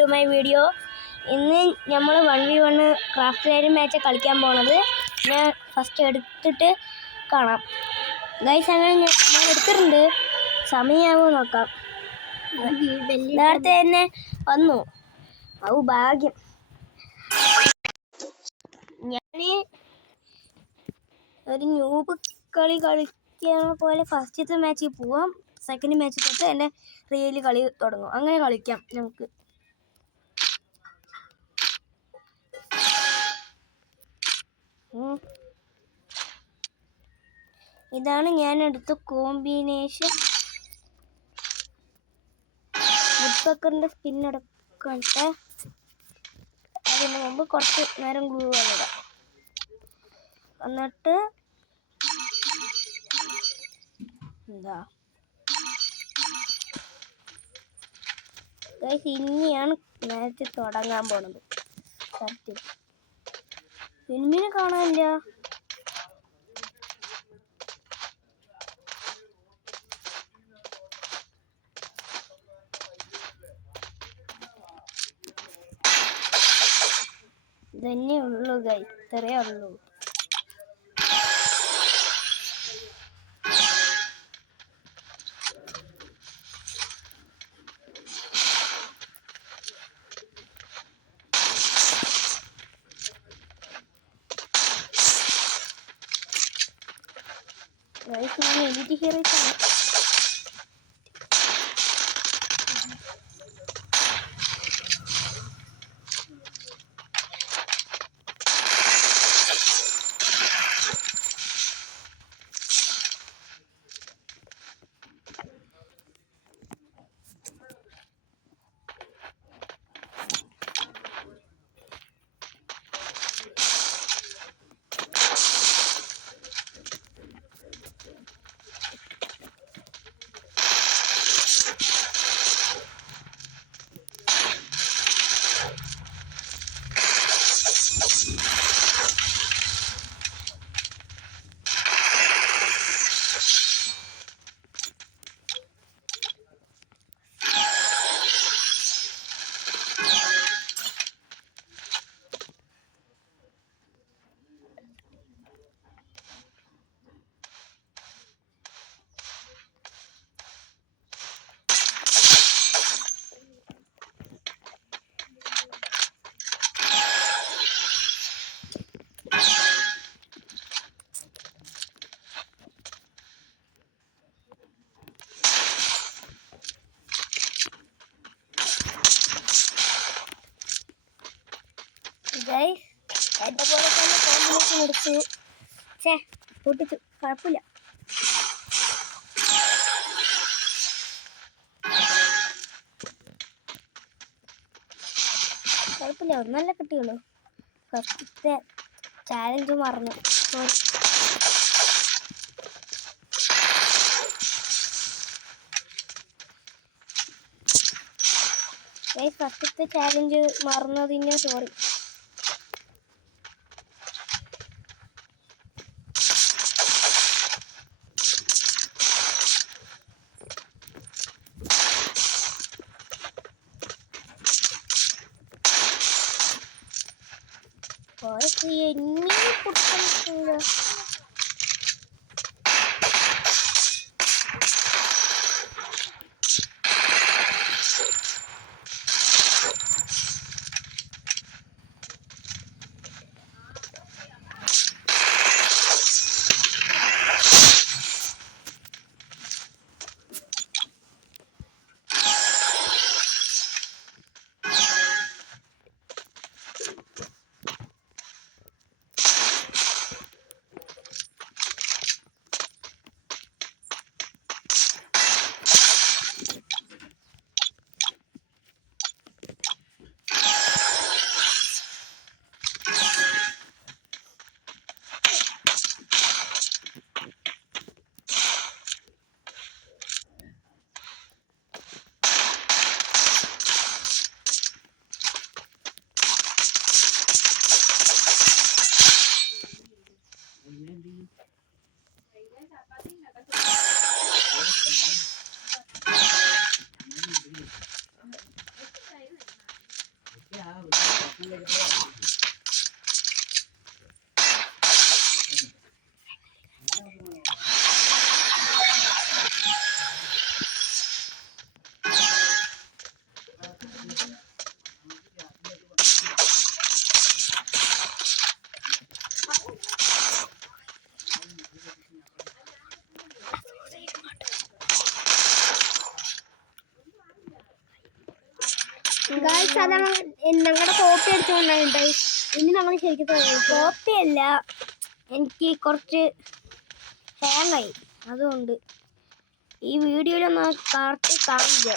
To my video. ഇന്ന് നമ്മൾ 1v1 craft line match കളിക്കാൻ പോണത്. ഞാൻ ഫസ്റ്റ് എടുത്തിട്ട് കാണാം ഗൈസ്. അങ്ങനെ ഞാൻ എടുത്തിട്ടുണ്ട്. സമയമാകുമോ നോക്കാം. നേരത്തെ തന്നെ വന്നു. ഭാഗ്യം. ഞാൻ ഒരു ന്യൂബ് കളി കളിക്കുന്ന പോലെ ഫസ്റ്റത്തെ മാച്ചിൽ പോവാം. സെക്കൻഡ് മാച്ച് തൊട്ട് എൻ്റെ റിയൽ കളി തുടങ്ങും. അങ്ങനെ കളിക്കാം നമുക്ക്. ഇതാണ് ഞാൻ എടുത്ത കോമ്പിനേഷൻ. വുഡ്പക്കറിൻ്റെ സ്കിൻ എടുക്കട്ടെ. അതിന് മുമ്പ് കുറച്ച് നേരം ഗ്ലൂ ഇടാം. എന്നിട്ട് എന്താ ഇനിയാണ് മാച്ച് തുടങ്ങാൻ പോണത്. കറക്റ്റ് ഫിലിമിനെ കാണാനില്ല. ഇതന്നെ ഉള്ളൂ ഗൈസ്, ഇത്രയേ ഉള്ളൂ. ഗൈസ് ഞാൻ എഡിറ്റ് ഹീറോയ്ക്കാണ്. എന്റെ പോലെ തന്നെ കോമ്പിനേഷൻ എടുത്തു. പൊട്ടിച്ചു, കുഴപ്പമില്ല. ഒന്നല്ല കിട്ടിയുള്ളൂ. ഫസ്റ്റത്തെ ചാലഞ്ച് മറന്നു. ഫസ്റ്റത്തെ ചാലഞ്ച് മറന്നതിന് സോറി. എന്നെ പൊട്ടില്ല. ഞങ്ങളുടെ കോപ്പി അടിച്ചുകൊണ്ടാണ് ഇനി നമ്മൾ ശരിക്കും കോപ്പിയല്ല, എനിക്ക് കുറച്ച് ഹാങ്ങായി, അതുകൊണ്ട് ഈ വീഡിയോയിലൊന്നും കറക്റ്റ് കാണില്ല,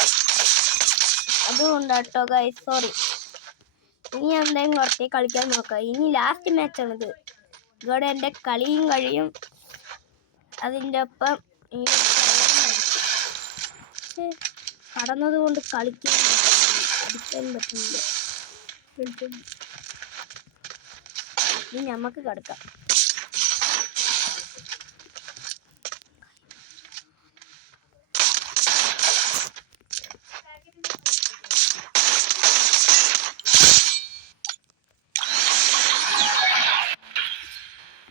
അതുകൊണ്ടാട്ടോ ഗൈസ്, സോറി. ഇനി എന്തായാലും കുറച്ച് കളിക്കാൻ നോക്കാം. ഇനി ലാസ്റ്റ് മാച്ചാണിത്. ഇതോടെ എൻ്റെ കളിയും കഴിയും. അതിൻ്റെ ഒപ്പം കടന്നത് കൊണ്ട് അടിക്കാൻ പറ്റുന്നില്ല. ഇനി നമുക്ക് കിടക്കാം.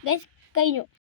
ഗൈസ് കഴിഞ്ഞു.